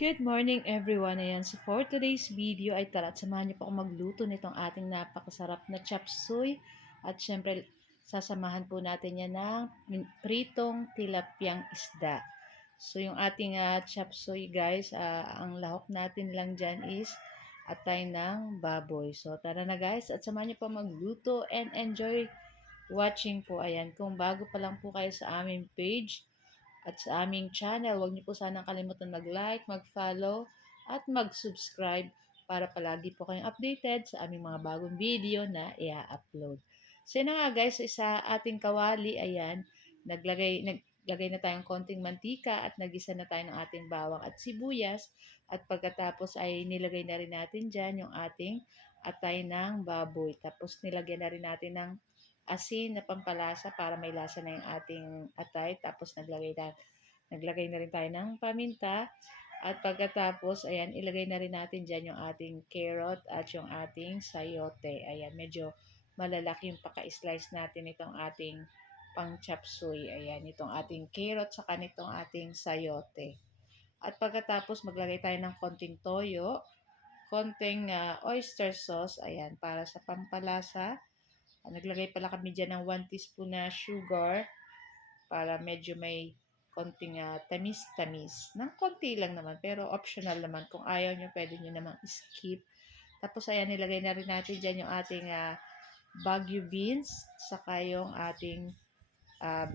Good morning everyone. Ayan, so for today's video ay tara at samahan niyo po ako magluto nitong ating napakasarap na chop suey. At syempre, sasamahan po natin yan ng pritong tilapyang isda. So yung ating chop suey guys, ang lahok natin lang dyan is atay ng baboy. So tara na guys at samahan niyo po magluto and enjoy watching po. Ayan, kung bago pa lang po kayo sa aming page, at sa aming channel, huwag niyo po sanang kalimutan mag-like, mag-follow, at mag-subscribe para palagi po kayong updated sa aming mga bagong video na i-upload. So yun na nga guys, sa ating kawali, ayan, naglagay na tayong konting mantika at nagisa na tayo ng ating bawang at sibuyas. At pagkatapos ay nilagay na rin natin dyan yung ating atay ng baboy. Tapos nilagyan na rin natin ng asin na pampalasa para may lasa na yung ating atay. Tapos naglagay na rin tayo ng paminta. At pagkatapos, ayan, ilagay na rin natin dyan yung ating carrot at yung ating sayote. Ayan, medyo malalaki yung paka-slice natin itong ating pang chop suey. Ayan, itong ating carrot saka nitong ating sayote. At pagkatapos, maglagay tayo ng konting toyo, konting oyster sauce, ayan, para sa pampalasa. Naglagay pala kami dyan ng 1 teaspoon na sugar para medyo may konting tamis-tamis. Nang konti lang naman, pero optional naman. Kung ayaw nyo, pwede nyo namang skip. Tapos ayan, nilagay na rin natin dyan yung ating Baguio beans, saka yung ating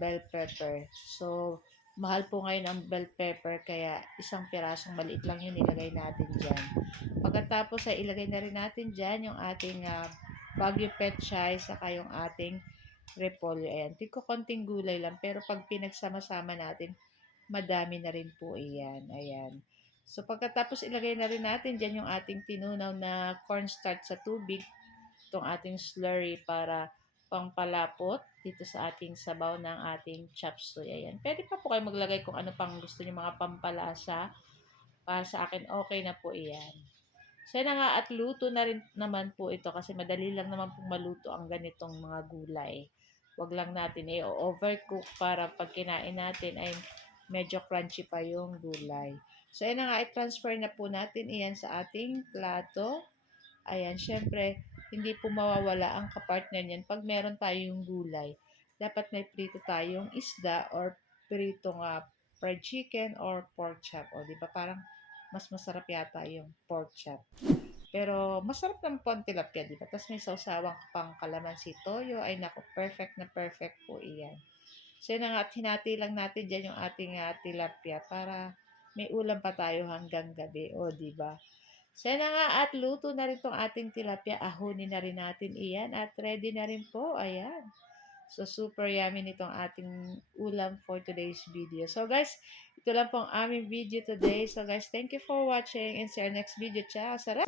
bell pepper. So, mahal po ngayon ang bell pepper, kaya isang pirasong maliit lang yun nilagay natin dyan. Pagkatapos ay ilagay na rin natin dyan yung ating Baguio pechay, saka yung ating repolyo. Ayan, tiko konting gulay lang, pero pag pinagsama-sama natin, madami na rin po iyan. Ayan. So, pagkatapos ilagay na rin natin dyan yung ating tinunaw na cornstarch sa tubig, itong ating slurry para pangpalapot dito sa ating sabaw ng ating chop suey. Ayan. Pwede pa po kayo maglagay kung ano pang gusto niyo mga pampalasa. Para sa akin, okay na po iyan. So, na nga at luto na rin naman po ito kasi madali lang naman pong maluto ang ganitong mga gulay. Wag lang natin i-overcook para pag kinain natin ay medyo crunchy pa yung gulay. So, ayan na nga, i-transfer na po natin iyan sa ating plato. Ayan, syempre, hindi po mawawala ang kapartner niyan pag meron tayong gulay. Dapat may prito tayong isda or pritong fried chicken or pork chop. O, di ba parang mas masarap yata yung pork chop. Pero masarap naman po ang tilapia, di ba? Tapos may sausawang pang kalamansi toyo. Ay nako, perfect na perfect po iyan. So yun na nga, at hinati lang natin dyan yung ating tilapia para may ulam pa tayo hanggang gabi. O, di ba? So yun na nga, at luto na rin tong ating tilapia. Ahunin na rin natin iyan at ready na rin po. Ayan. So, super yummy nitong ating ulam for today's video. So, guys, ito lang po ang aming video today. So, guys, thank you for watching and see our next video. Ciao! Sarap!